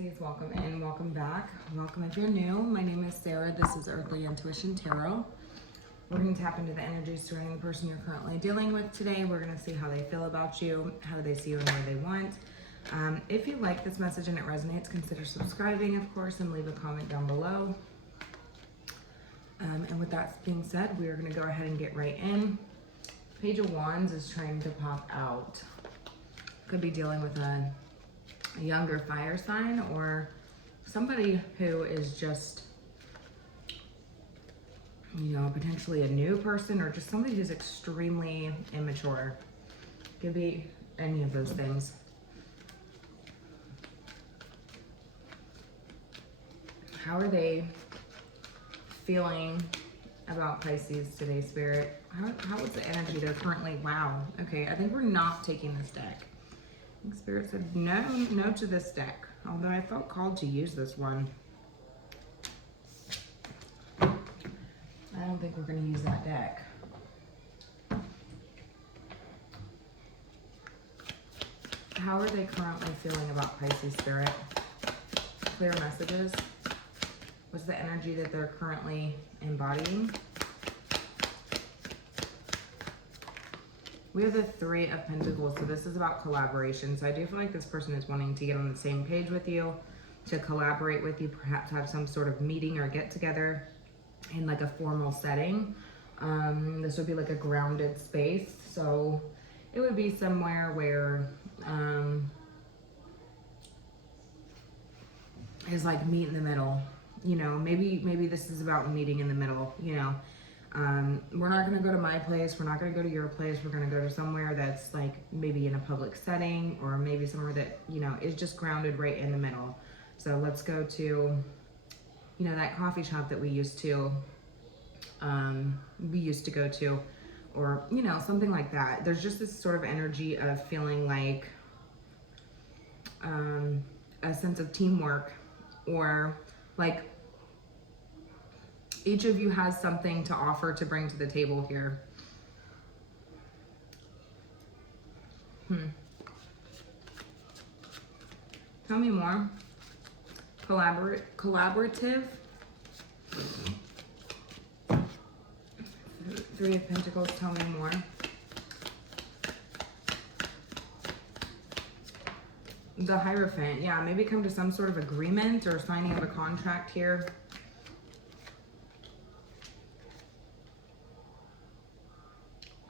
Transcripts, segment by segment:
Pisces, welcome in, welcome back. Welcome if you're new. My name is Sarah. This is Earthly Intuition Tarot. We're going to tap into the energies surrounding the person you're currently dealing with today. We're going to see how they feel about you, how do they see you, and where they want. If you like this message and it resonates, consider subscribing, of course, and leave a comment down below. And with that being said, we are going to go ahead and get right in. Page of Wands is trying to pop out. Could be dealing with a younger fire sign or somebody who is just, you know, potentially a new person or just somebody who's extremely immature. Could be any of those things. How are they feeling about Pisces today, Spirit? How is the energy they're currently? Wow. Okay, I think we're not taking this deck. I think Spirit said no to this deck. Although I felt called to use this one. I don't think we're going to use that deck. How are they currently feeling about Pisces, Spirit? Clear messages. What's the energy that they're currently embodying? We have the Three of Pentacles, so this is about collaboration. So I do feel like this person is wanting to get on the same page with you, to collaborate with you, perhaps have some sort of meeting or get together in like a formal setting. This would be like a grounded space. So it would be somewhere where is like meet in the middle. You know, maybe this is about meeting in the middle, you know. We're not going to go to my place. We're not going to go to your place. We're going to go to somewhere that's like maybe in a public setting or maybe somewhere that, you know, is just grounded right in the middle. So let's go to, you know, that coffee shop that we used to go to, or, you know, something like that. There's just this sort of energy of feeling like a sense of teamwork, or like each of you has something to offer to bring to the table here. Tell me more. Collaborative. Three of Pentacles, tell me more. The Hierophant, yeah, maybe come to some sort of agreement or signing of a contract here.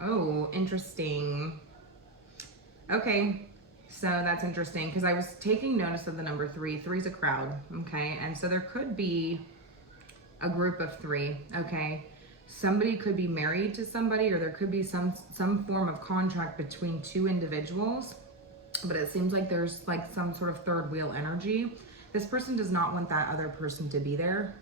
Oh, interesting. Okay, so that's interesting because I was taking notice of the number 3. 3's a crowd, okay? And so there could be a group of 3, okay? Somebody could be married to somebody, or there could be some form of contract between 2 individuals, but it seems like there's like some sort of third wheel energy. This person does not want that other person to be there.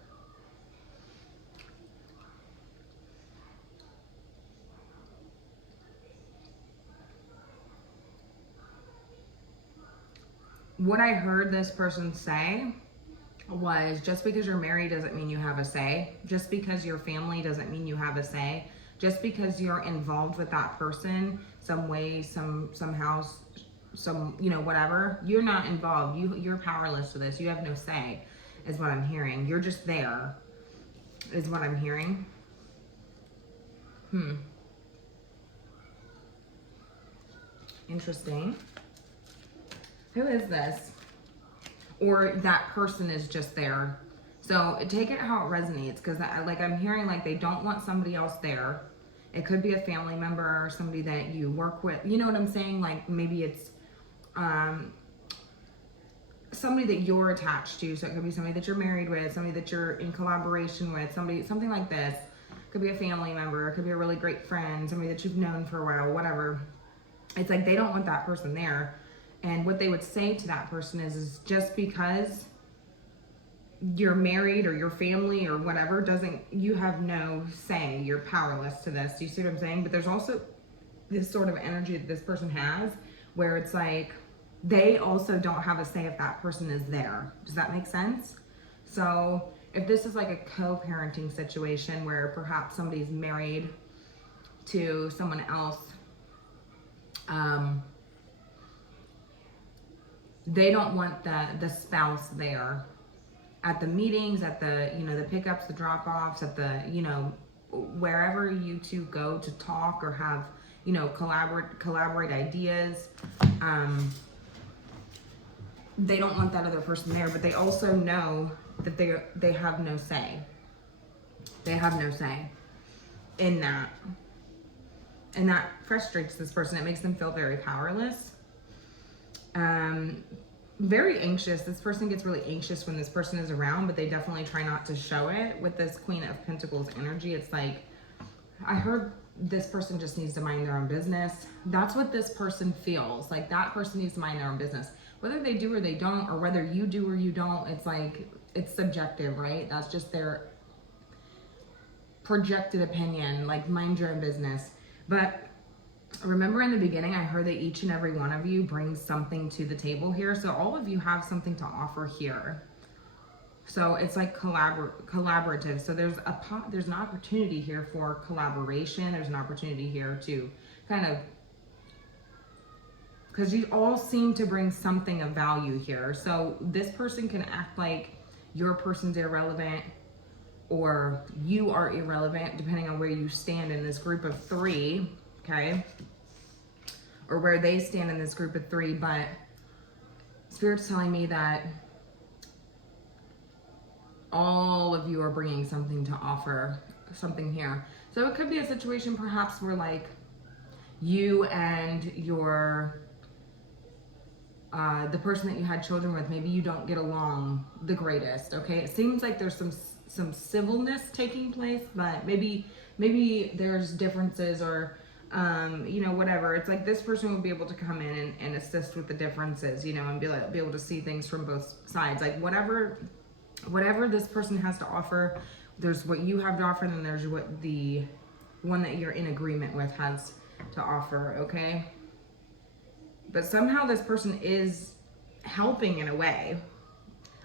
What I heard this person say was, just because you're married doesn't mean you have a say. Just because you're family doesn't mean you have a say. Just because you're involved with that person some way, somehow, you know, whatever, you're not involved. You're powerless to this. You have no say, is what I'm hearing. You're just there, is what I'm hearing. Interesting. Who is this? Or that person is just there. So take it how it resonates, because like I'm hearing like they don't want somebody else there. It could be a family member or somebody that you work with. You know what I'm saying? Like maybe it's somebody that you're attached to. So it could be somebody that you're married with, somebody that you're in collaboration with, something like this. It could be a family member. It could be a really great friend, somebody that you've known for a while, whatever. It's like they don't want that person there. And what they would say to that person is just because you're married or your family or whatever you have no say. You're powerless to this. Do you see what I'm saying? But there's also this sort of energy that this person has where it's like they also don't have a say if that person is there. Does that make sense? So if this is like a co-parenting situation where perhaps somebody's married to someone else, they don't want the spouse there at the meetings, at the, you know, the pickups, the drop-offs, at the, you know, wherever you two go to talk or have, you know, collaborate ideas. They don't want that other person there, but they also know that they have no say. They have no say in that. And that frustrates this person. It makes them feel very powerless. Very anxious. This person gets really anxious when this person is around, but they definitely try not to show it. With this Queen of Pentacles energy, it's like, I heard this person just needs to mind their own business. That's what this person feels. Like, that person needs to mind their own business. Whether they do or they don't, or whether you do or you don't, it's like, it's subjective, right? That's just their projected opinion, like, mind your own business. But remember in the beginning, I heard that each and every one of you brings something to the table here. So all of you have something to offer here. So it's like collaborative. So there's an opportunity here for collaboration. There's an opportunity here to kind of, because you all seem to bring something of value here. So this person can act like your person's irrelevant or you are irrelevant, depending on where you stand in this group of three. Okay, or where they stand in this group of three, but Spirit's telling me that all of you are bringing something to offer, something here. So it could be a situation perhaps where, like, you and your the person that you had children with, maybe you don't get along the greatest. Okay, it seems like there's some civilness taking place, but maybe there's differences or you know, whatever. It's like this person will be able to come in and assist with the differences, you know, and be able to see things from both sides. Like, whatever this person has to offer, there's what you have to offer, and then there's what the one that you're in agreement with has to offer. Okay, but somehow this person is helping in a way.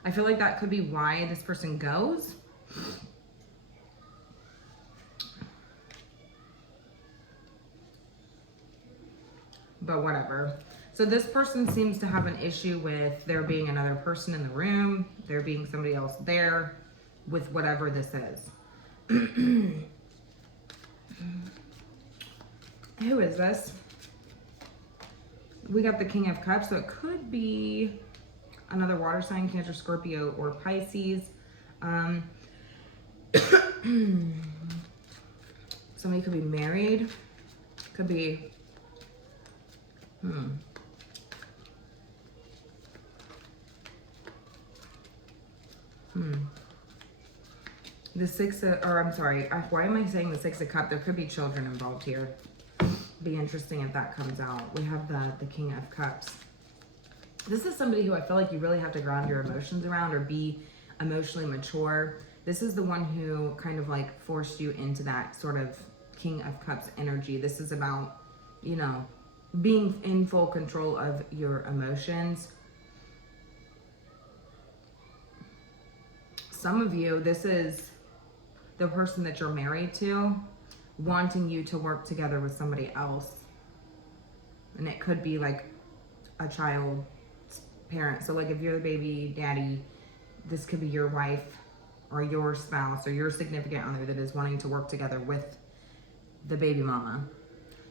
I feel like that could be why this person goes. But whatever. So this person seems to have an issue with there being another person in the room, there being somebody else there with whatever this is. Who is this? We got the King of Cups, so it could be another water sign, Cancer, Scorpio, or Pisces. Somebody could be married, could be The why am I saying the Six of Cups? There could be children involved here. Be interesting if that comes out. We have the King of Cups. This is somebody who I feel like you really have to ground your emotions around or be emotionally mature. This is the one who kind of like forced you into that sort of King of Cups energy. This is about, you know, being in full control of your emotions. Some of you, this is the person that you're married to wanting you to work together with somebody else. And it could be like a child's parent. So like if you're the baby daddy, this could be your wife or your spouse or your significant other that is wanting to work together with the baby mama.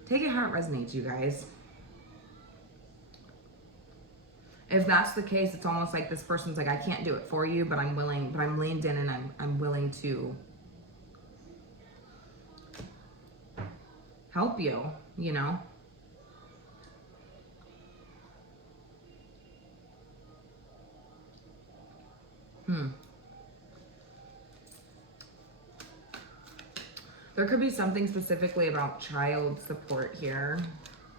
Take it how it resonates, you guys. If that's the case, it's almost like this person's like, I can't do it for you, but I'm willing, but I'm leaned in and I'm willing to help you, you know? There could be something specifically about child support here,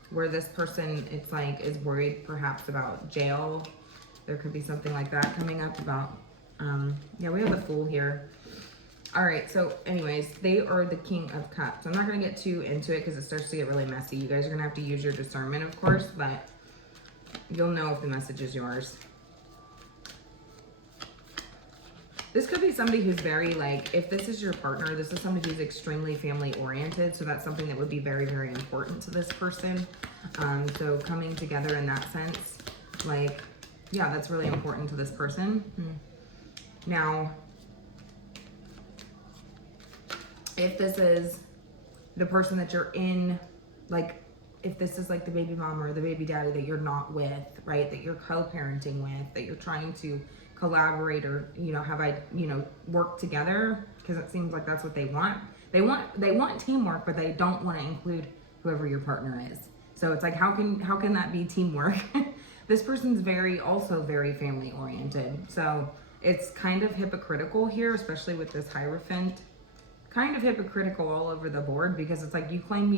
where this person, it's like, is worried perhaps about jail. There could be something like that coming up about, yeah, we have the Fool here. All right, so anyways, they are the King of Cups. I'm not gonna get too into it because it starts to get really messy. You guys are gonna have to use your discernment, of course, but you'll know if the message is yours. This could be somebody who's very, like, if this is your partner, this is somebody who's extremely family oriented. So that's something that would be very, very important to this person. So coming together in that sense, like yeah, that's really important to this person. Now, if this is the person that you're in, like, if this is like the baby mama or the baby daddy that you're not with, right, that you're co-parenting with, that you're trying to collaborate or, you know, work together, because it seems like that's what they want. They want teamwork, but they don't want to include whoever your partner is. So it's like, how can that be teamwork? This person's also very family oriented. So it's kind of hypocritical here, especially with this Hierophant. Kind of hypocritical all over the board, because it's like, you claim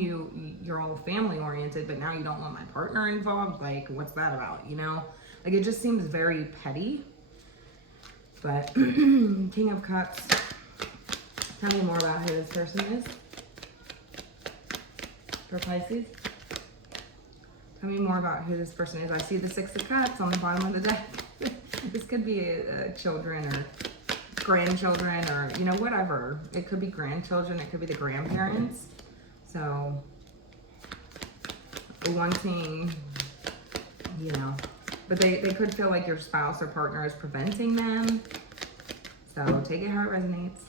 you're all family oriented, but now you don't want my partner involved. Like, what's that about? You know, like, it just seems very petty. But King of Cups, tell me more about who this person is for Pisces. Tell me more about who this person is. I see the Six of Cups on the bottom of the deck. This could be children or grandchildren, or, you know, whatever. It could be grandchildren, it could be the grandparents. So wanting, you know, but they could feel like your spouse or partner is preventing them. So take it how it resonates.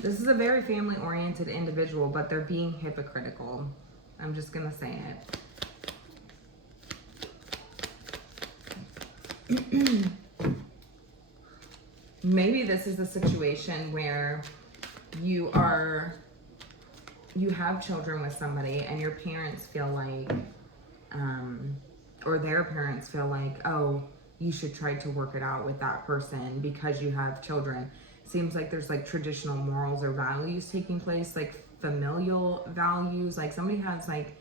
This is a very family oriented individual, but they're being hypocritical. I'm just gonna say it. Maybe this is a situation where you have children with somebody and your parents feel like, or their parents feel like, oh, you should try to work it out with that person because you have children. Seems like there's like traditional morals or values taking place, like familial values, like somebody has like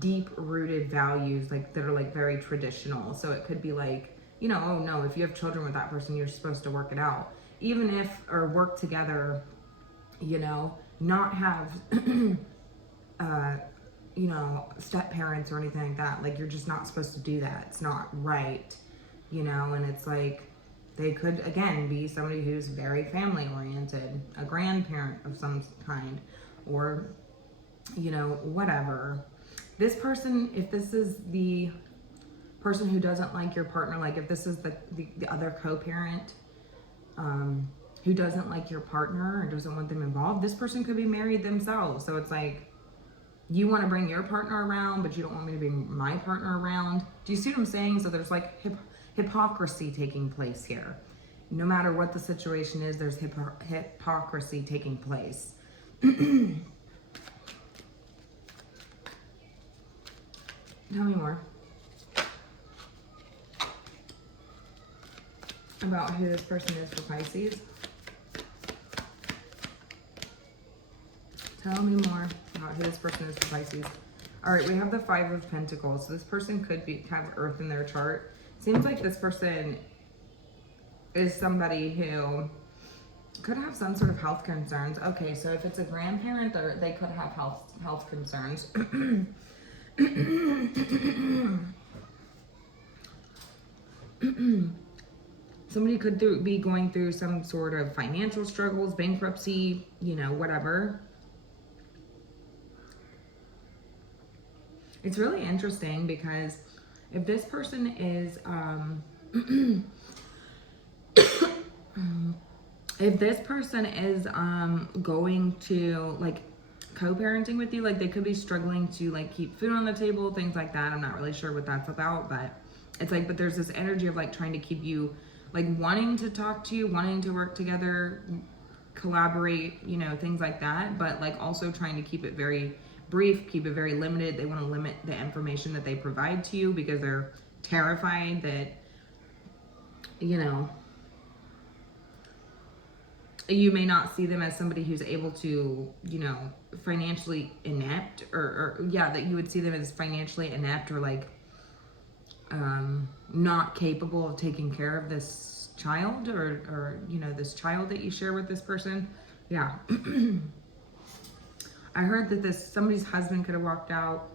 deep rooted values, like that are like very traditional. So it could be like, you know, oh no, if you have children with that person, you're supposed to work it out, even if, or work together, you know, not have you know, step parents or anything like that. Like, you're just not supposed to do that. It's not right, you know. And it's like, they could again be somebody who's very family oriented, a grandparent of some kind, or, you know, whatever. This person, if this is the person who doesn't like your partner, like if this is the other co-parent who doesn't like your partner or doesn't want them involved, this person could be married themselves. So it's like, you want to bring your partner around, but you don't want me to bring my partner around. Do you see what I'm saying? So there's like hypocrisy taking place here. No matter what the situation is, there's hypocrisy taking place. Tell me more about who this person is for Pisces. Tell me more about who this person is for Pisces. All right, we have the Five of Pentacles. So this person could have Earth in their chart. Seems like this person is somebody who could have some sort of health concerns. Okay, so if it's a grandparent, they could have health concerns. Somebody could be going through some sort of financial struggles, bankruptcy, you know, whatever. It's really interesting because if this person is, if this person is going to like co-parenting with you, like they could be struggling to like keep food on the table, things like that. I'm not really sure what that's about, but it's like, but there's this energy of like trying to keep you like wanting to talk to you, wanting to work together, collaborate, you know, things like that, but like also trying to keep it very brief, keep it very limited. They want to limit the information that they provide to you because they're terrified that, you know, you may not see them as somebody who's able to, you know, financially inept, or yeah, that you would see them as financially inept or like not capable of taking care of this child, or you know, this child that you share with this person. Yeah. I heard that somebody's husband could have walked out.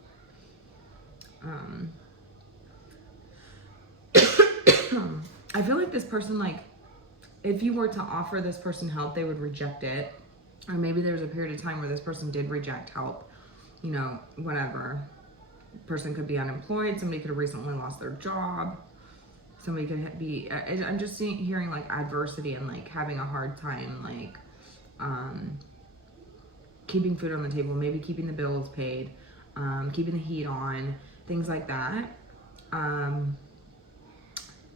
I feel like this person, like, if you were to offer this person help, they would reject it. Or maybe there was a period of time where this person did reject help, you know, whatever. person could be unemployed. Somebody could have recently lost their job. Somebody could be, I'm just hearing like adversity and like having a hard time, like keeping food on the table, maybe keeping the bills paid, keeping the heat on, things like that.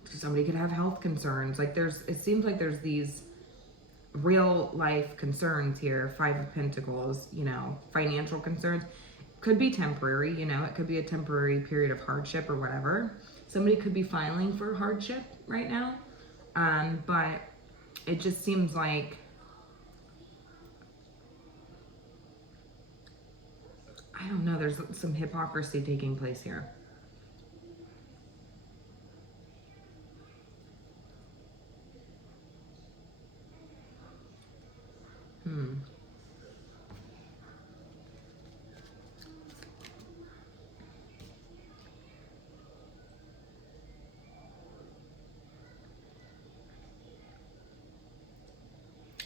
Somebody could have health concerns. Like it seems like there's these real life concerns here. 5 of Pentacles, you know, financial concerns. Could be temporary, you know, it could be a temporary period of hardship or whatever. Somebody could be filing for hardship right now. But it just seems like, I don't know, there's some hypocrisy taking place here.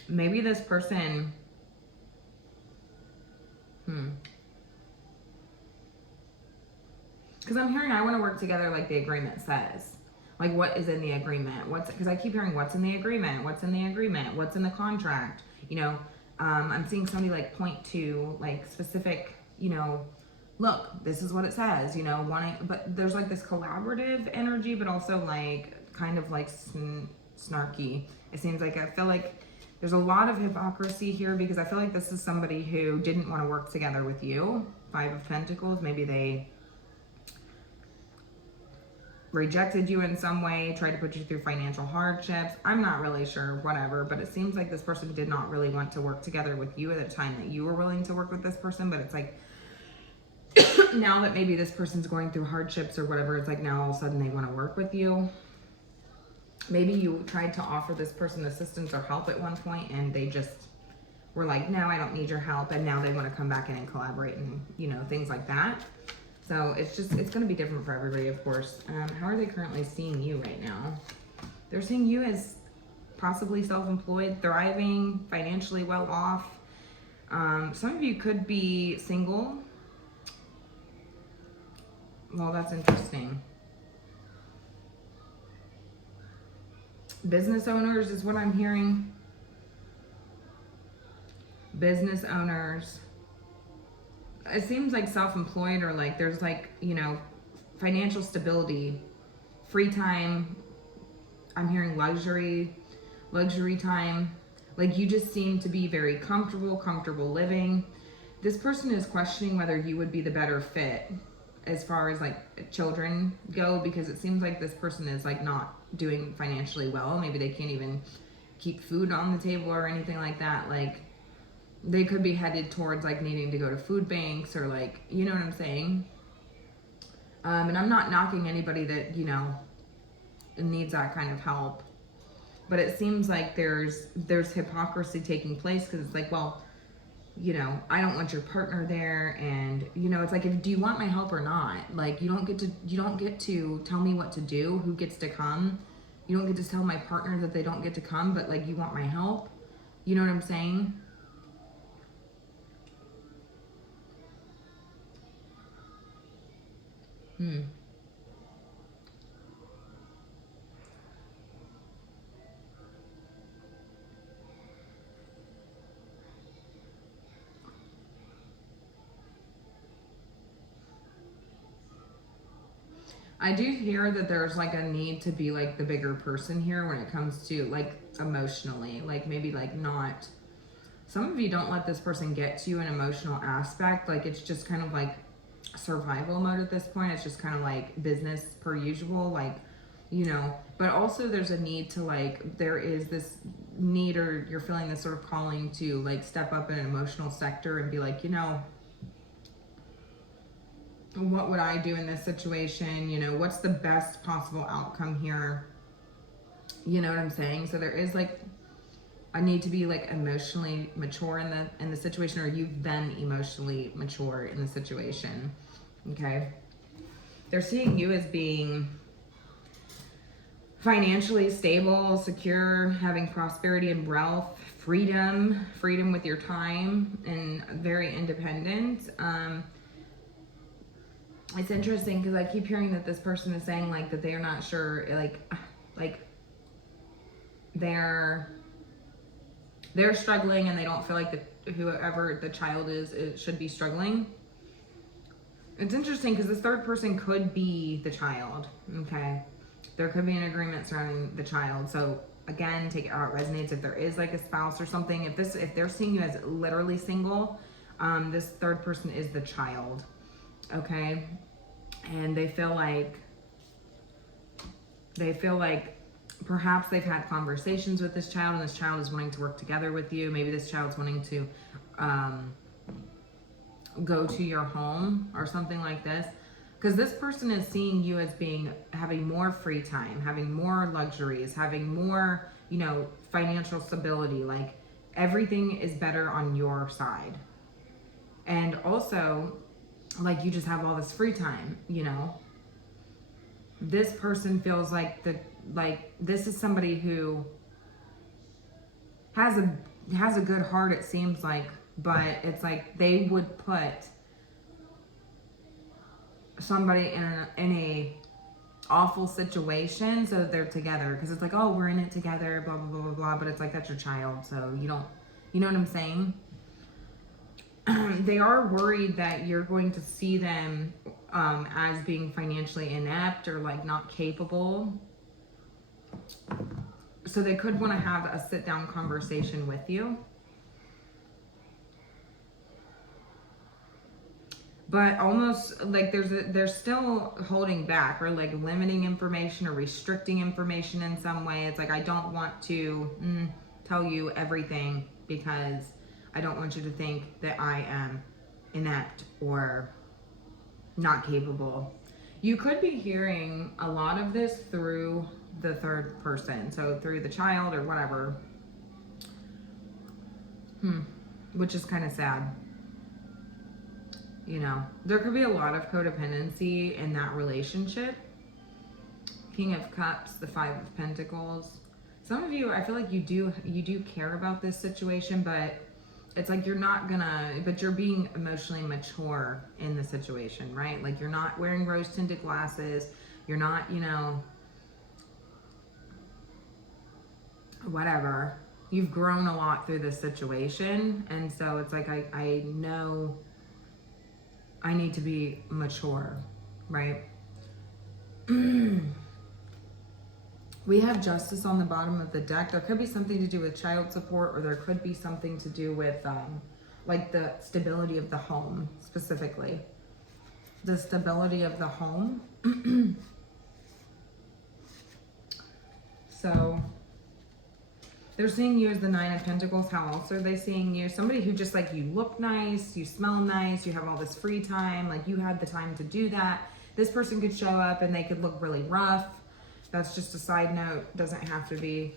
Maybe this person, because I'm hearing I want to work together like the agreement says. Like what is in the agreement? Because I keep hearing what's in the agreement, what's in the agreement, what's in the contract. You know, I'm seeing somebody like point to like specific, you know, look, this is what it says, you know, but there's like this collaborative energy, but also like kind of like snarky. It seems like, I feel like there's a lot of hypocrisy here, because I feel like this is somebody who didn't want to work together with you. 5 of Pentacles, maybe they rejected you in some way, tried to put you through financial hardships. I'm not really sure, whatever, but it seems like this person did not really want to work together with you at the time that you were willing to work with this person. But it's like, now that maybe this person's going through hardships or whatever, it's like now all of a sudden they want to work with you. Maybe you tried to offer this person assistance or help at one point and they just were like, no, I don't need your help. And now they want to come back in and collaborate and, you know, things like that. So it's going to be different for everybody, of course. How are they currently seeing you right now? They're seeing you as possibly self-employed, thriving, financially well off. Some of you could be single. Well, that's interesting. Business owners is what I'm hearing. Business owners. It seems like self-employed, or like there's like, you know, financial stability, free time. I'm hearing luxury time. Like you just seem to be very comfortable living. This person is questioning whether you would be the better fit as far as like children go, because it seems like this person is like not doing financially well. Maybe they can't even keep food on the table or anything like that. Like they could be headed towards like needing to go to food banks or like, you know what I'm saying? And I'm not knocking anybody that, you know, needs that kind of help, but it seems like there's hypocrisy taking place, because it's like, well, you know, I don't want your partner there, and you know, it's like, do you want my help or not? Like you don't get to tell me what to do, who gets to come. You don't get to tell my partner that they don't get to come, but like you want my help. You know what I'm saying? I do hear that there's like a need to be like the bigger person here when it comes to like emotionally, like maybe like not, some of you don't let this person get to you in emotional aspect. Like it's just kind of like survival mode at this point. It's just kind of like business per usual, like, you know, but also there's a need to like, there is this need, or you're feeling this sort of calling to like step up in an emotional sector and be like, you know, what would I do in this situation? You know, what's the best possible outcome here? You know what I'm saying? So there is like a need to be like emotionally mature in the situation, or you've been emotionally mature in the situation. Okay. They're seeing you as being financially stable, secure, having prosperity and wealth, freedom with your time, and very independent. It's interesting because I keep hearing that this person is saying like that they are not sure, like they're struggling and they don't feel like whoever the child is, it should be struggling. It's interesting because this third person could be the child. Okay, there could be an agreement surrounding the child. So again, take it how it resonates. If there is like a spouse or something, if they're seeing you as literally single, this third person is the child. Okay, and they feel like perhaps they've had conversations with this child and this child is wanting to work together with you. Maybe this child's wanting to go to your home or something like this, because this person is seeing you as having more free time, having more luxuries, having more, you know, financial stability. Like everything is better on your side, and also like you just have all this free time, you know. This person feels like this is somebody who has a good heart, it seems like, but it's like they would put somebody in a awful situation so that they're together, because it's like, oh, we're in it together, blah blah blah blah blah, but it's like that's your child, so you know what I'm saying. They are worried that you're going to see them as being financially inept or like not capable. So they could want to have a sit down conversation with you. But almost like they're still holding back or like limiting information or restricting information in some way. It's like, I don't want to tell you everything because I don't want you to think that I am inept or not capable. You could be hearing a lot of this through the third person, so through the child or whatever, which is kind of sad. You know, there could be a lot of codependency in that relationship. King of Cups, the Five of Pentacles. Some of you, I feel like you do care about this situation, but it's like but you're being emotionally mature in the situation, right? Like you're not wearing rose-tinted glasses. You're not, you know, whatever. You've grown a lot through this situation. And so it's like, I know I need to be mature, right? We have Justice on the bottom of the deck. There could be something to do with child support, or there could be something to do with like the stability of the home, specifically. The stability of the home. So they're seeing you as the Nine of Pentacles. How else are they seeing you? Somebody who just like, you look nice, you smell nice, you have all this free time, like you had the time to do that. This person could show up and they could look really rough. That's just a side note. Doesn't have to be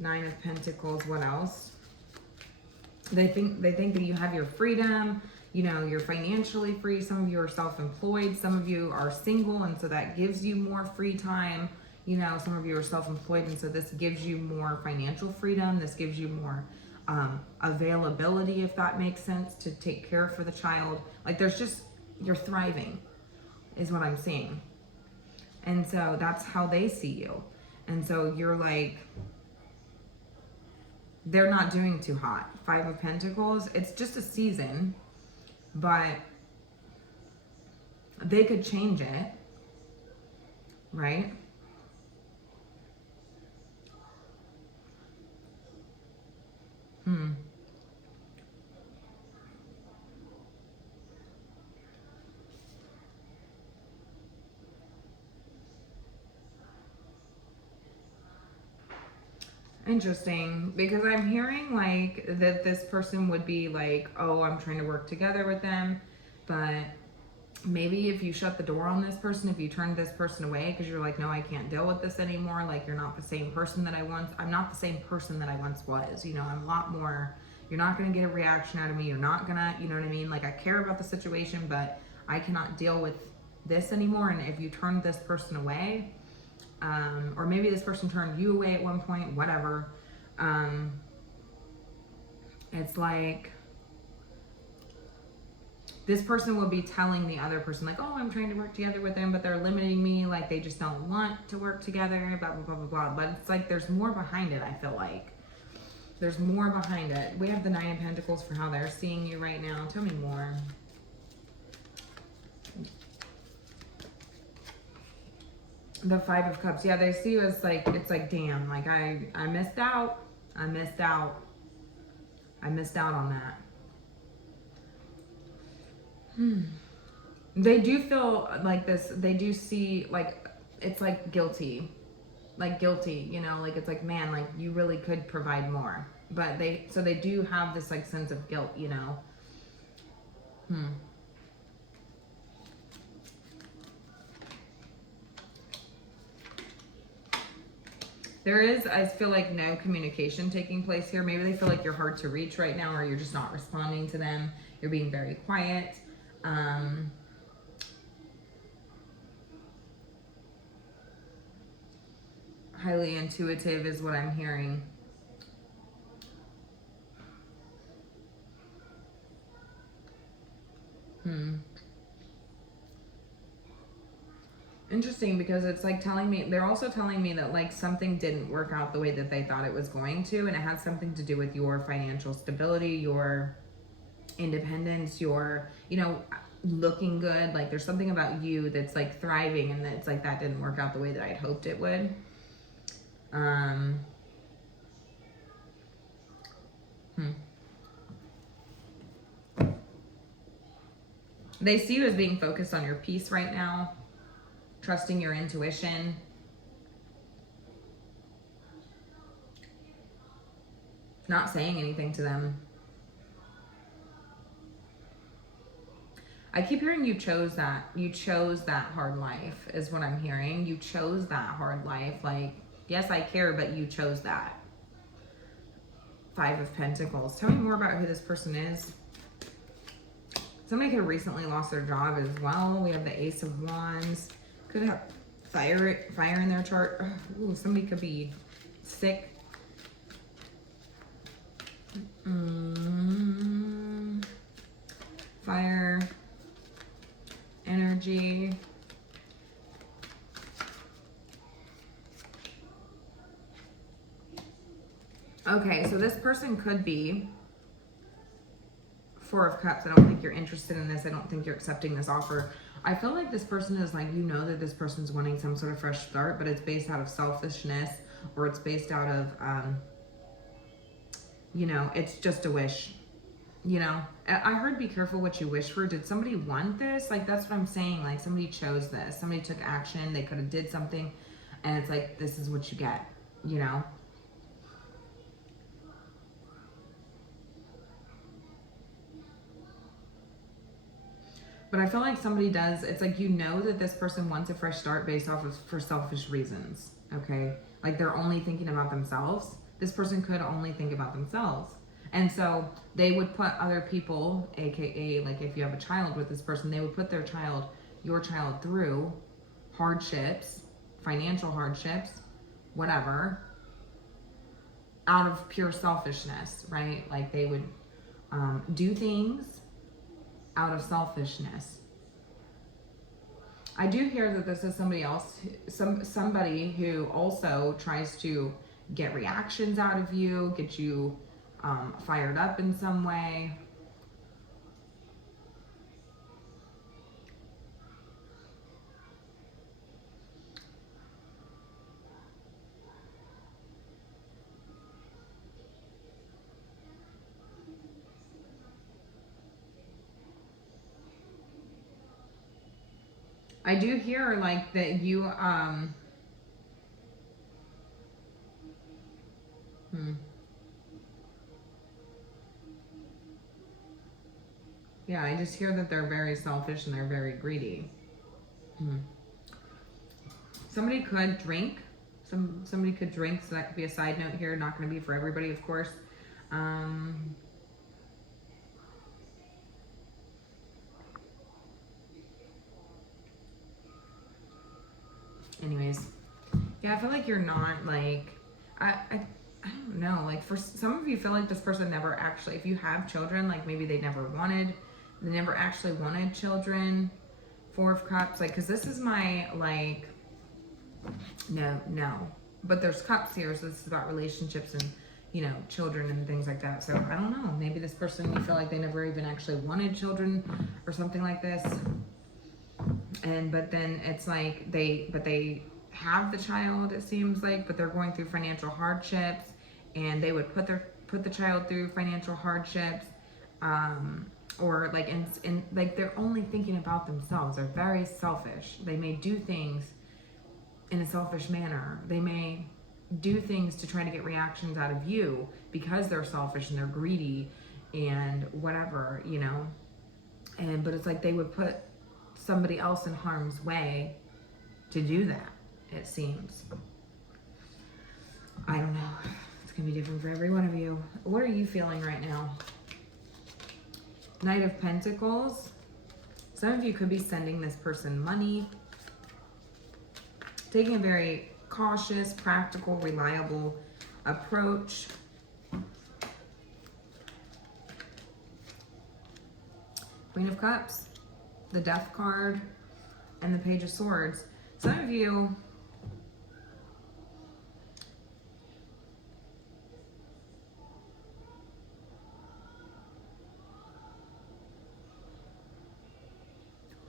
Nine of Pentacles. What else? They think that you have your freedom. You know, you're financially free. Some of you are self-employed. Some of you are single, and so that gives you more free time. You know, some of you are self-employed, and so this gives you more financial freedom. This gives you more availability, if that makes sense, to take care for the child. Like you're thriving, is what I'm seeing. And so that's how they see you. And so you're like, they're not doing too hot. Five of Pentacles, it's just a season, but they could change it, right? Interesting, because I'm hearing like that this person would be like, oh, I'm trying to work together with them, but maybe if you shut the door on this person, if you turn this person away because you're like, no, I can't deal with this anymore, like you're not the same person that I'm not the same person that I once was, you know, I'm a lot more, you're not going to get a reaction out of me, you're not gonna, you know what I mean, like I care about the situation, but I cannot deal with this anymore. And if you turn this person away, or maybe this person turned you away at one point, whatever. It's like this person will be telling the other person like, oh, I'm trying to work together with them, but they're limiting me. Like they just don't want to work together, blah, blah, blah, blah, blah. But it's like, there's more behind it. I feel like there's more behind it. We have the Nine of Pentacles for how they're seeing you right now. Tell me more. The Five of Cups. Yeah, they see you as like, it's like, damn, like I missed out. I missed out on that. They do feel like this. They do see like, it's like guilty, you know, like it's like, man, like you really could provide more, but so they do have this like sense of guilt, you know. There is, I feel like, no communication taking place here. Maybe they feel like you're hard to reach right now, or you're just not responding to them. You're being very quiet. Highly intuitive is what I'm hearing. Interesting, because it's like telling me, they're also telling me that like something didn't work out the way that they thought it was going to, and it has something to do with your financial stability, your independence, your, you know, looking good. Like there's something about you that's like thriving, and it's like that didn't work out the way that I'd hoped it would. They see you as being focused on your peace right now, trusting your intuition. Not saying anything to them. I keep hearing you chose that. You chose that hard life is what I'm hearing. You chose that hard life. Like, yes, I care, but you chose that. Five of Pentacles. Tell me more about who this person is. Somebody could have recently lost their job as well. We have the Ace of Wands. Could have fire in their chart. Ooh, somebody could be sick. Fire. Energy. Okay, so this person could be Four of Cups. I don't think you're interested in this. I don't think you're accepting this offer. I feel like this person is like, you know that this person's wanting some sort of fresh start, but it's based out of selfishness, or it's based out of, you know, it's just a wish. You know, I heard be careful what you wish for. Did somebody want this? Like, that's what I'm saying. Like, somebody chose this. Somebody took action. They could have did something, and it's like, this is what you get, you know? But I feel like somebody does, it's like, you know that this person wants a fresh start based off of, for selfish reasons, okay? Like, they're only thinking about themselves. This person could only think about themselves. And so they would put other people, AKA, like if you have a child with this person, they would put their child, your child, through hardships, financial hardships, whatever, out of pure selfishness, right? Like they would do things out of selfishness. I do hear that this is somebody else, somebody who also tries to get reactions out of you, get you fired up in some way. I do hear like that you yeah, I just hear that they're very selfish and they're very greedy. Somebody could drink. Somebody could drink, so that could be a side note here. Not going to be for everybody, of course. Anyways, yeah, I feel like you're not like, I don't know, like for some of you feel like this person never actually, if you have children, like maybe they never wanted They never actually wanted children. Four of Cups, like, because this is my, like, no. But there's cups here, so this is about relationships and, you know, children and things like that. So I don't know. Maybe this person, you feel like they never even actually wanted children or something like this. But then it's like they have the child, it seems like, but they're going through financial hardships, and they would put the child through financial hardships, or like and like they're only thinking about themselves. They're very selfish. They may do things in a selfish manner. They may do things to try to get reactions out of you because they're selfish and they're greedy and whatever, you know. But it's like they would put somebody else in harm's way to do that, it seems. I don't know. It's gonna be different for every one of you. What are you feeling right now? Knight of Pentacles. Some of you could be sending this person money, taking a very cautious, practical, reliable approach. Queen of Cups, the Death card, and the Page of Swords. Some of you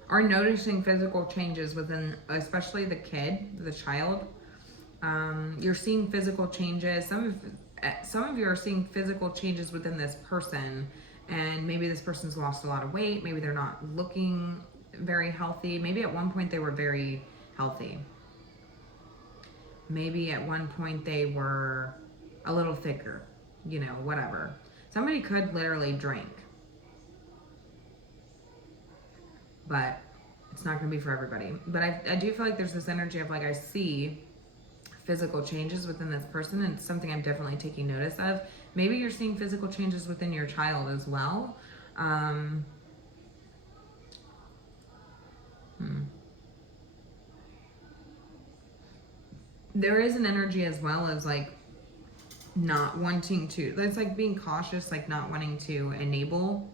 are noticing physical changes within, especially the kid, the child. You're seeing physical changes. Some of you are seeing physical changes within this person, and maybe this person's lost a lot of weight. Maybe they're not looking very healthy. Maybe at one point they were very healthy. Maybe at one point they were a little thicker, you know, whatever. Somebody could literally drink, but it's not going to be for everybody. But I do feel like there's this energy of, like, I see physical changes within this person, and it's something I'm definitely taking notice of. Maybe you're seeing physical changes within your child as well. There is an energy as well as, like, not wanting to, that's like being cautious, like not wanting to enable.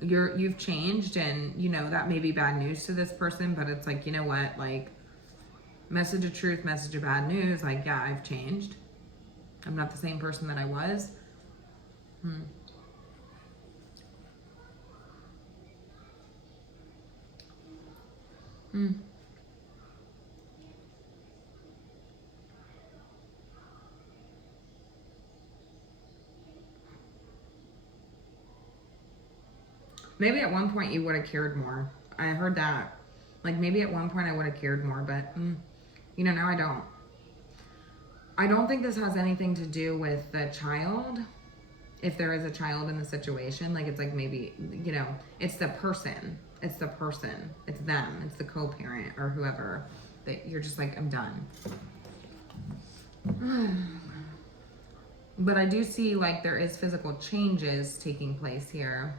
You've changed, and you know that may be bad news to this person, but it's like, you know what, like, message of truth, message of bad news. Like, yeah, I've changed. I'm not the same person that I was. Maybe at one point you would have cared more. I heard that. Like, maybe at one point I would have cared more, but you know, now I don't. I don't think this has anything to do with the child. If there is a child in the situation, like, it's like maybe, you know, it's the person. It's the person. It's them. It's the co-parent or whoever that you're just like, I'm done. But I do see, like, there is physical changes taking place here.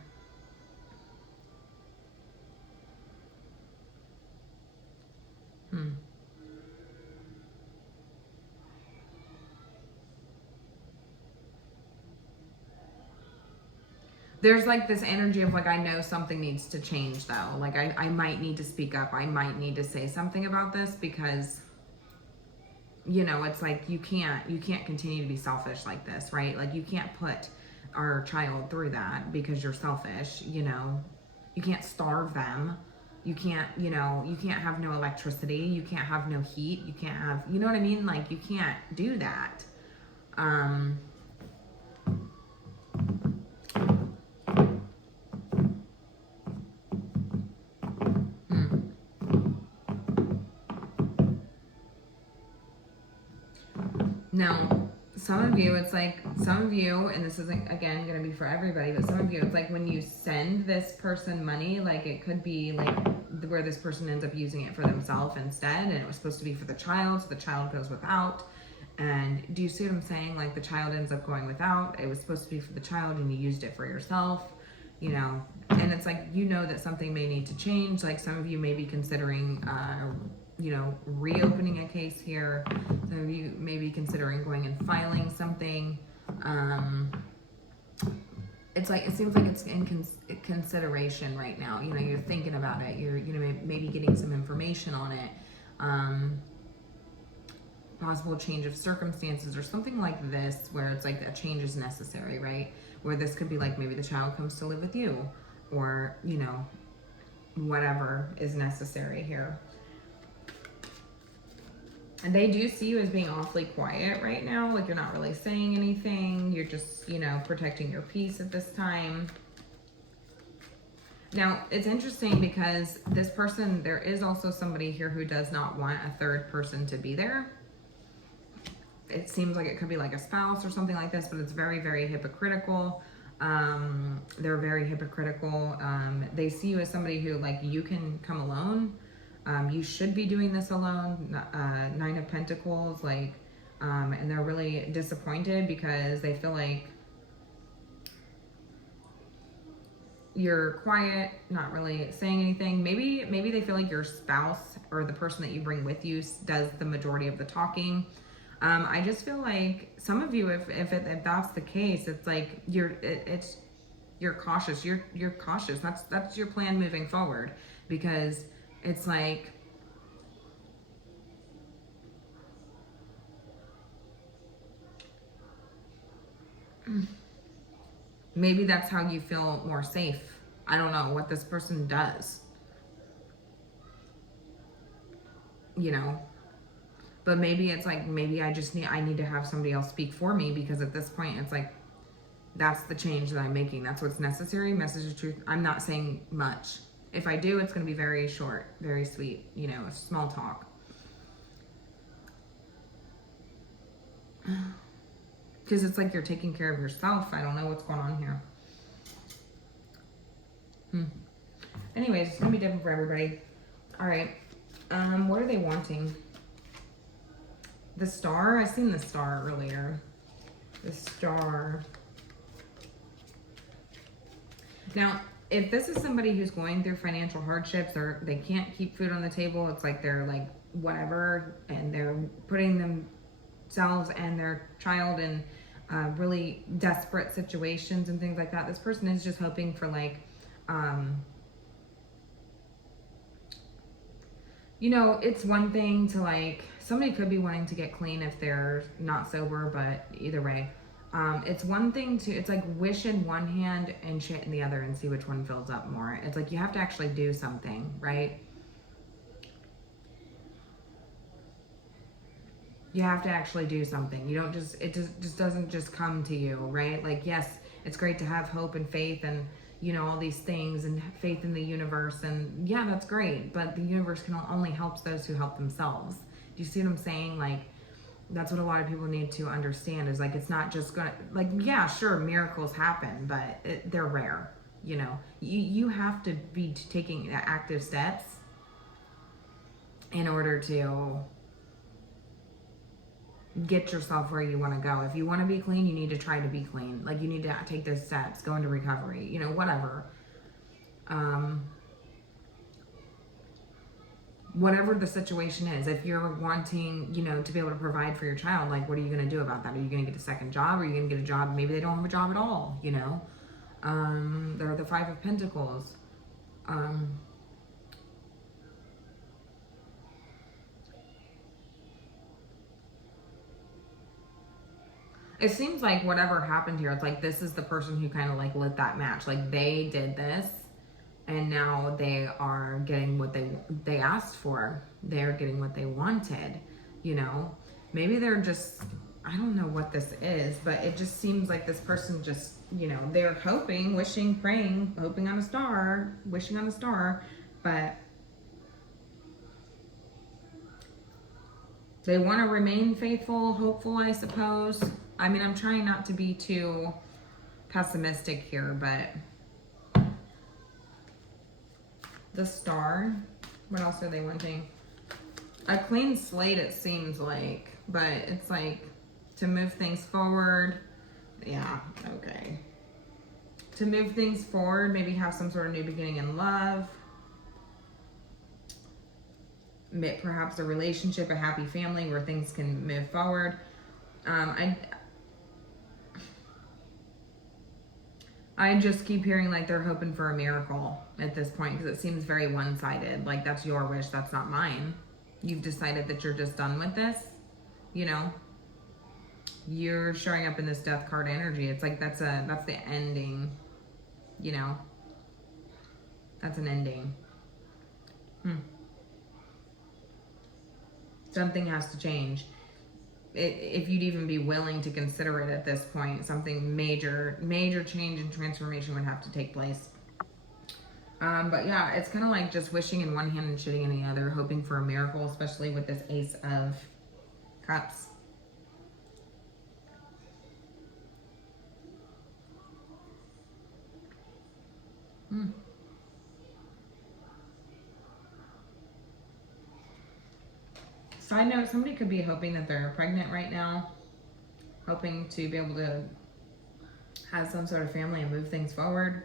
There's like this energy of, like, I know something needs to change though. Like, I might need to speak up. I might need to say something about this, because, you know, it's like you can't continue to be selfish like this, right? Like, you can't put our child through that because you're selfish, you know. You can't starve them. You can't, you know, you can't have no electricity. You can't have no heat. You can't have, you know what I mean? Like, you can't do that. Now, some of you, it's like, some of you, and this isn't, again, going to be for everybody, but some of you, it's like when you send this person money, like, it could be like where this person ends up using it for themselves instead, and it was supposed to be for the child, so the child goes without. And do you see what I'm saying? Like, the child ends up going without. It was supposed to be for the child, and you used it for yourself, you know. And it's like, you know that something may need to change. Like, some of you may be considering, you know, reopening a case here. Some of you may be considering going and filing something. it's like, it seems like it's in consideration right now. You know, you're thinking about it. You're, you know, maybe getting some information on it. Possible change of circumstances or something like this, where it's like a change is necessary, right? Where this could be like maybe the child comes to live with you, or, you know, whatever is necessary here. And they do see you as being awfully quiet right now. Like, you're not really saying anything. You're just, you know, protecting your peace at this time. Now, it's interesting because this person, there is also somebody here who does not want a third person to be there. It seems like it could be like a spouse or something like this, but it's very, very hypocritical. They're very hypocritical. They see you as somebody who, like, you can come alone. You should be doing this alone. 9 of Pentacles, like, and they're really disappointed because they feel like you're quiet, not really saying anything. Maybe they feel like your spouse or the person that you bring with you does the majority of the talking. I just feel like some of you, if that's the case, it's like you're cautious. You're cautious. That's your plan moving forward, because it's like maybe that's how you feel more safe. I don't know what this person does, you know. But maybe it's like, maybe I need to have somebody else speak for me, because at this point it's like, that's the change that I'm making. That's what's necessary. Message of truth. I'm not saying much. If I do, it's going to be very short, very sweet, you know, a small talk. Because it's like you're taking care of yourself. I don't know what's going on here. Anyways, it's going to be different for everybody. All right. What are they wanting? The Star? I seen the Star earlier. The Star. Now, if this is somebody who's going through financial hardships, or they can't keep food on the table, it's like they're like whatever, and they're putting themselves and their child in really desperate situations and things like that. This person is just hoping for like, you know, it's one thing to like, somebody could be wanting to get clean if they're not sober, but either way, it's one thing to, it's like wish in one hand and shit in the other and see which one fills up more. It's like you have to actually do something, right? You have to actually do something. You don't just, it just doesn't just come to you, right? Like, yes, it's great to have hope and faith and, you know, all these things and faith in the universe. And yeah, that's great. But the universe can only help those who help themselves. Do you see what I'm saying? Like, that's what a lot of people need to understand, is like, it's not just gonna, like, yeah, sure, miracles happen, but they're rare. You know, you have to be taking active steps in order to get yourself where you want to go. If you want to be clean, you need to try to be clean. Like, you need to take those steps, go into recovery, you know, whatever. Whatever the situation is, if you're wanting, you know, to be able to provide for your child, like, what are you going to do about that? Are you going to get a second job? Are you going to get a job? Maybe they don't have a job at all, you know? They're the 5 of Pentacles. It seems like whatever happened here, it's like this is the person who kind of like lit that match. Like, they did this, and now they are getting what they asked for. They're getting what they wanted, you know? Maybe they're just, I don't know what this is, but it just seems like this person just, you know, they're hoping, wishing, praying, hoping on a star, wishing on a star, but they want to remain faithful, hopeful, I suppose. I mean, I'm trying not to be too pessimistic here, but the Star, what else are they wanting? A clean slate, it seems like, but it's like to move things forward. Yeah, okay. To move things forward, maybe have some sort of new beginning in love. Perhaps a relationship, a happy family where things can move I just keep hearing like they're hoping for a miracle at this point because it seems very one-sided. Like that's your wish, that's not mine. You've decided that you're just done with this, you know. You're showing up in this death card energy. It's like that's the ending, you know. That's an ending. Something has to change. If you'd even be willing to consider it at this point, something major change and transformation would have to take place. But yeah, it's kind of like just wishing in one hand and shitting in the other, hoping for a miracle, especially with this Ace of Cups. Side note, somebody could be hoping that they're pregnant right now, hoping to be able to have some sort of family and move things forward.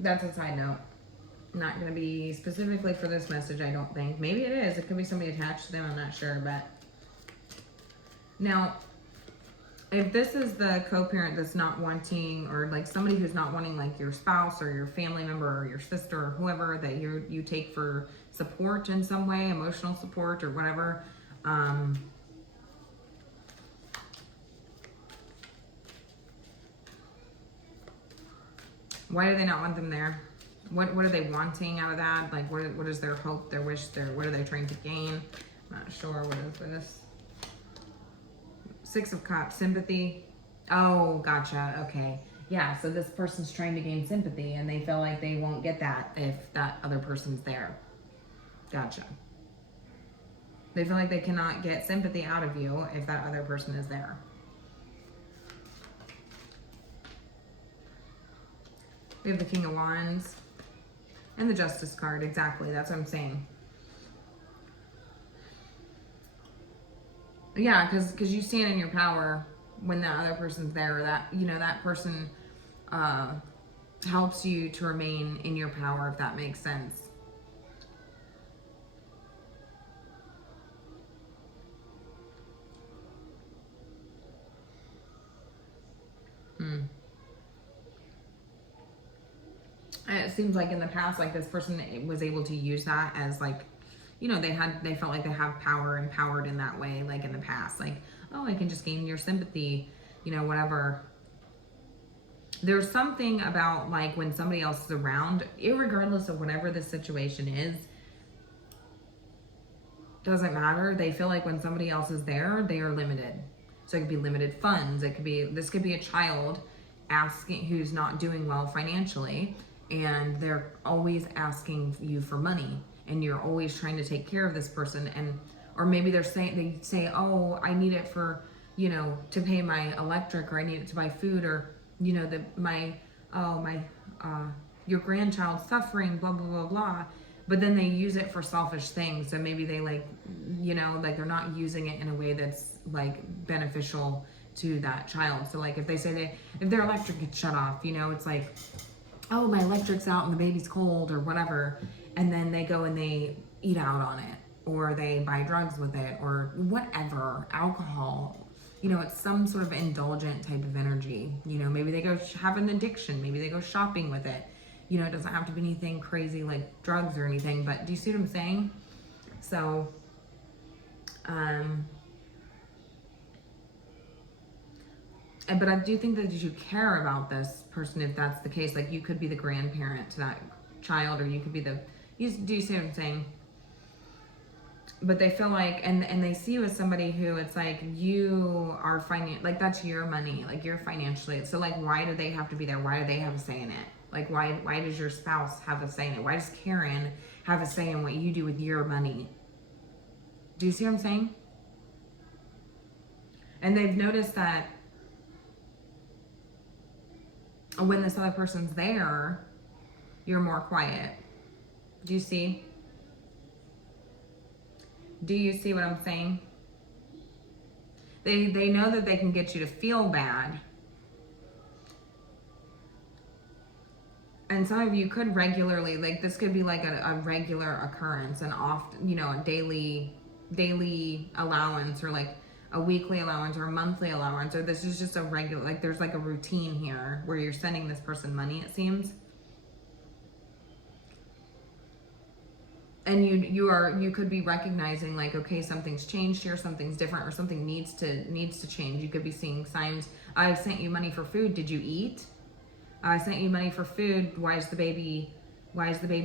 That's a side note. Not going to be specifically for this message, I don't think. Maybe it is. It could be somebody attached to them. I'm not sure. But now, if this is the co-parent that's not wanting, or like somebody who's not wanting like your spouse or your family member or your sister or whoever that you take for support in some way, emotional support or whatever, why do they not want them there? What are they wanting out of that? Like, what is their hope, their wish, what are they trying to gain? I'm not sure. What is this? Six of Cups, sympathy. Oh, gotcha. Okay. Yeah, so this person's trying to gain sympathy and they feel like they won't get that if that other person's there. Gotcha. They feel like they cannot get sympathy out of you if that other person is there. We have the King of Wands and the Justice card. Exactly. That's what I'm saying. Yeah, because you stand in your power when that other person's there. That, you know, that person helps you to remain in your power, if that makes sense. It seems like in the past, like this person was able to use that as like, you know, they felt like they have power, empowered in that way, like in the past, like, oh, I can just gain your sympathy, you know, whatever. There's something about like when somebody else is around, irregardless of whatever the situation is, doesn't matter. They feel like when somebody else is there, they are limited. So it could be limited funds. This could be a child asking who's not doing well financially, and they're always asking you for money, and you're always trying to take care of this person, or maybe they say, oh, I need it for, you know, to pay my electric, or I need it to buy food, or, you know, your grandchild's suffering, blah, blah, blah, blah. But then they use it for selfish things. So maybe they like, you know, like they're not using it in a way that's like beneficial to that child. So like if they say if their electric gets shut off, you know, it's like, oh, my electric's out and the baby's cold or whatever. And then they go and they eat out on it, or they buy drugs with it, or whatever, alcohol. You know, it's some sort of indulgent type of energy. You know, maybe they go have an addiction. Maybe they go shopping with it. You know, it doesn't have to be anything crazy like drugs or anything, but do you see what I'm saying? So, but I do think that you care about this person if that's the case. Like you could be the grandparent to that child, or you could be do you see what I'm saying? But they feel like, and they see you as somebody who it's like you are like that's your money, like you're financially. So like, why do they have to be there? Why do they have a say in it? Like why does your spouse have a say in it? Why does Karen have a say in what you do with your money? Do you see what I'm saying? And they've noticed that when this other person's there, you're more quiet. Do you see? Do you see what I'm saying? They know that they can get you to feel bad. And some of you could regularly, like this could be like a regular occurrence, and often, you know, a daily allowance, or like a weekly allowance, or a monthly allowance, or this is just a regular, like there's like a routine here where you're sending this person money, it seems. And you could be recognizing like, okay, something's changed here, something's different, or something needs to change. You could be seeing signs. I sent you money for food. Did you eat? I sent you money for food. Why does the baby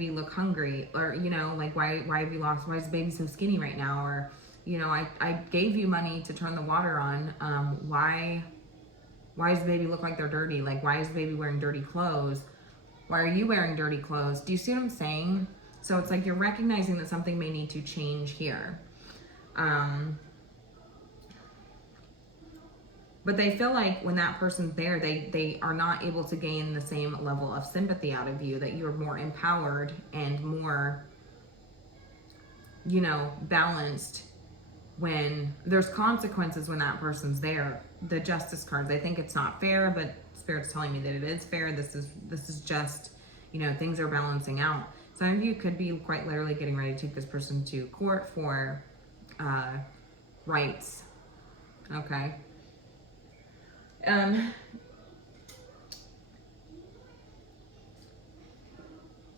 look hungry? Or, you know, like why have you lost? Why is the baby so skinny right now? Or, you know, I gave you money to turn the water on. Why does the baby look like they're dirty? Like, why is the baby wearing dirty clothes? Why are you wearing dirty clothes? Do you see what I'm saying? So it's like you're recognizing that something may need to change here. But they feel like when that person's there, they are not able to gain the same level of sympathy out of you, that you're more empowered and more, you know, balanced when there's consequences when that person's there. The Justice cards, I think it's not fair, but Spirit's telling me that it is fair. This is just, you know, things are balancing out. Some of you could be quite literally getting ready to take this person to court for rights. Okay.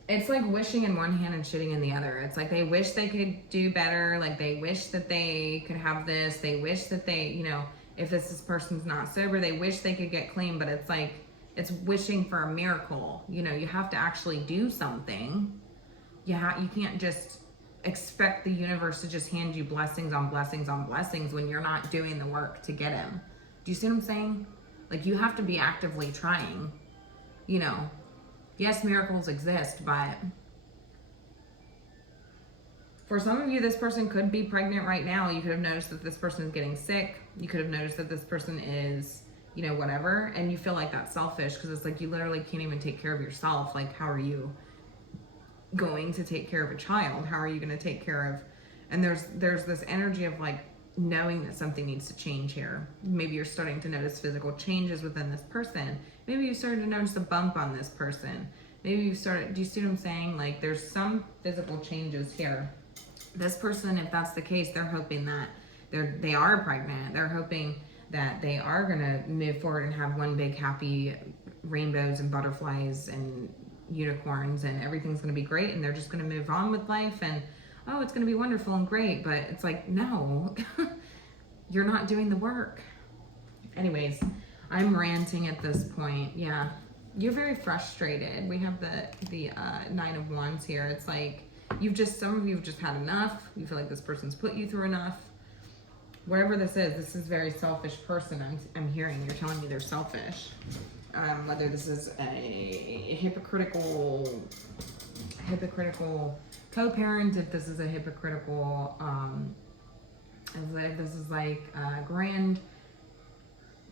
It's like wishing in one hand and shitting in the other. It's like they wish they could do better. Like they wish that they could have this. They wish that they, you know, if this person's not sober, they wish they could get clean. But it's like, it's wishing for a miracle. You know, you have to actually do something. You can't just expect the universe to just hand you blessings on blessings on blessings when you're not doing the work to get them. Do you see what I'm saying? Like, you have to be actively trying. You know, yes, miracles exist, but for some of you, this person could be pregnant right now. You could have noticed that this person is getting sick. You could have noticed that this person is, you know, whatever. And you feel like that's selfish because it's like you literally can't even take care of yourself. Like, how are you going to take care of a child? How are you going to take care of, and there's this energy of like knowing that something needs to change here. Maybe you're starting to notice physical changes within this person. Maybe you started to notice a bump on this person. Maybe you started, do you see what I'm saying? Like there's some physical changes here. This person, if that's the case, they're hoping that they are pregnant. They're hoping that they are going to move forward and have one big happy rainbows and butterflies and unicorns and everything's going to be great and they're just going to move on with life and oh, it's going to be wonderful and great. But it's like, no, you're not doing the work. Anyways, I'm ranting at this point. Yeah, you're very frustrated. We have the 9 of Wands here. It's like some of you have just had enough. You feel like this person's put you through enough. Whatever this is very selfish person. I'm hearing you're telling me they're selfish. Whether this is a hypocritical co-parent, if this is a hypocritical, if this is like a grandchild,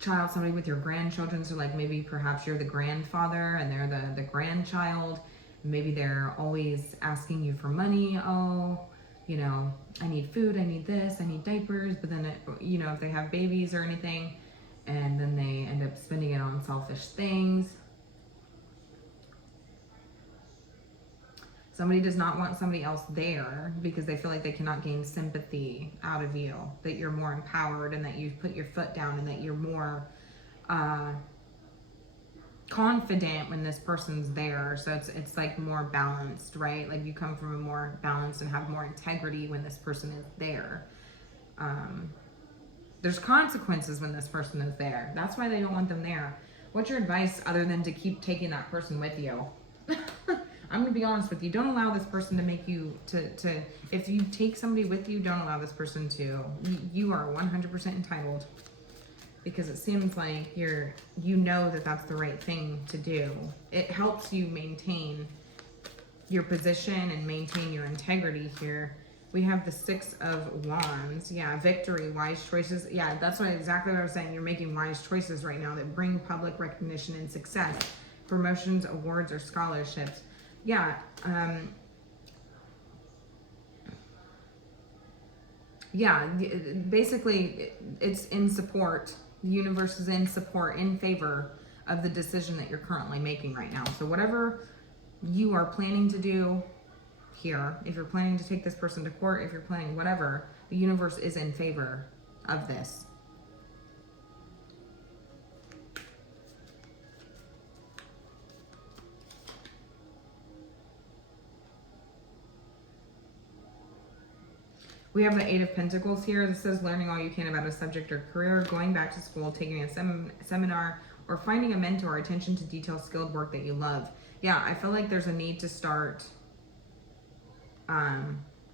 somebody with your grandchildren, so like maybe perhaps you're the grandfather and they're the grandchild. Maybe they're always asking you for money. Oh, you know, I need food, I need this, I need diapers. But then, you know, if they have babies or anything, and then they end up spending it on selfish things. Somebody does not want somebody else there because they feel like they cannot gain sympathy out of you, that you're more empowered and that you put your foot down and that you're more confident when this person's there. So it's like more balanced, right? Like you come from a more balanced and have more integrity when this person is there. There's consequences when this person is there. That's why they don't want them there. What's your advice other than to keep taking that person with you? I'm going to be honest with you. Don't allow this person to make you to if you take somebody with you, don't allow this person to. You are 100% entitled, because it seems like you know that that's the right thing to do. It helps you maintain your position and maintain your integrity here. We have the 6 of Wands. Yeah, victory, wise choices. Yeah, that's exactly what I was saying. You're making wise choices right now that bring public recognition and success. promotions, awards, or scholarships. Yeah. Yeah, basically it's in support. The universe is in support, in favor of the decision that you're currently making right now. So whatever you are planning to do here, if you're planning to take this person to court, if you're planning whatever, the universe is in favor of this. We have the Eight of Pentacles here. This says learning all you can about a subject or career, going back to school, taking a seminar, or finding a mentor, attention to detail, skilled work that you love. Yeah, I feel like there's a need to start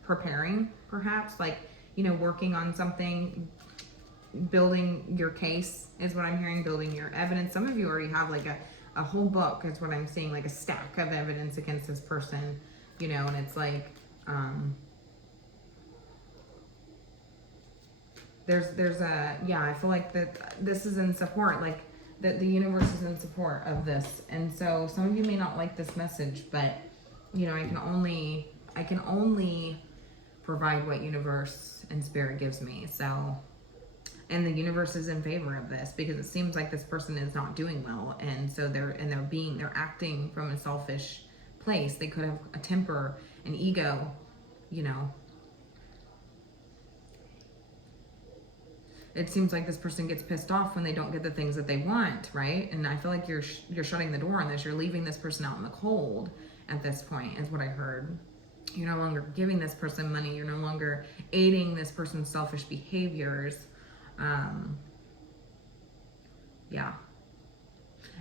preparing, perhaps, like, you know, working on something, building your case is what I'm hearing, building your evidence. Some of you already have like a whole book is what I'm seeing, like a stack of evidence against this person, you know, and it's like, there's a, yeah, I feel like that this is in support, like that the universe is in support of this. And so some of you may not like this message, but you know, I can only provide what universe and spirit gives me. So, and the universe is in favor of this because it seems like this person is not doing well. And so they're acting from a selfish place. They could have a temper, an ego, you know. It seems like this person gets pissed off when they don't get the things that they want, right? And I feel like you're shutting the door on this. You're leaving this person out in the cold at this point, is what I heard. You're no longer giving this person money. You're no longer aiding this person's selfish behaviors. Yeah.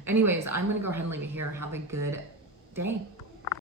Anyways, I'm going to go ahead and leave it here. Have a good day.